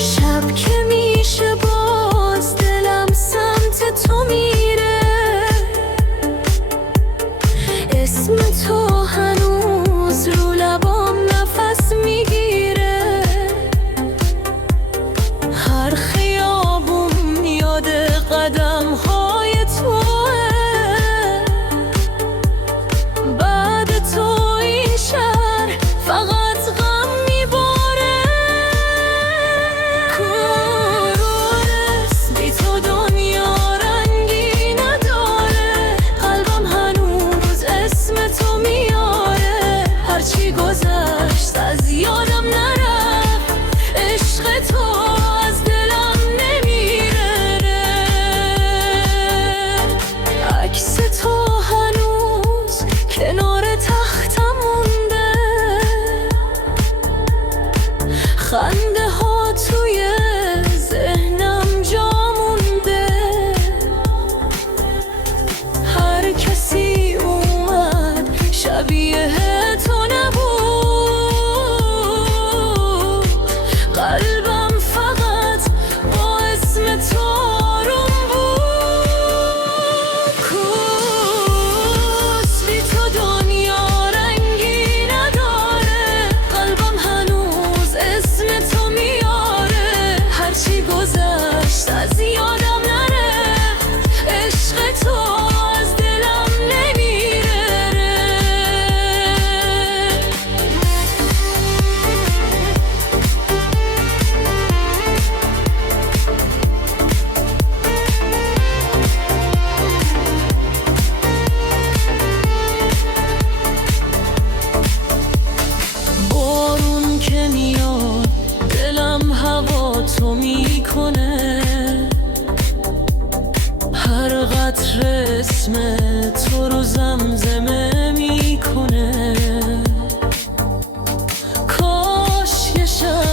شب که میشه باز دلم سمت تو میره، اسم تو هنوز رو لبام نفس میگیره. هر خیابون یاد قدم های توه، بعد تو این شهر فقط غم میباره. کورس بی تو دنیا رنگی نداره، قلبم هنوز اسم تو میاره. هرچی گذشت از یادم نرفت، عشق تو از دلم نمیره. عکس تو هنوز کنار تختم مونده، خنده ها توی ذهنم جا مونده. هر کسی اومد شبیه تو نبود، قلبم فقط با اسم تو آروم بود. کوس بی تو دنیا رنگی نداره، قلبم هنوز اسم تو میاره. هرچی گذشت از یادم نرفت، عشق تو از دلم نمیره. بارون که میاد دلم هوا تو میکنه، هر قطره اسم تو رو زمزمه میکنه. کاش یه شب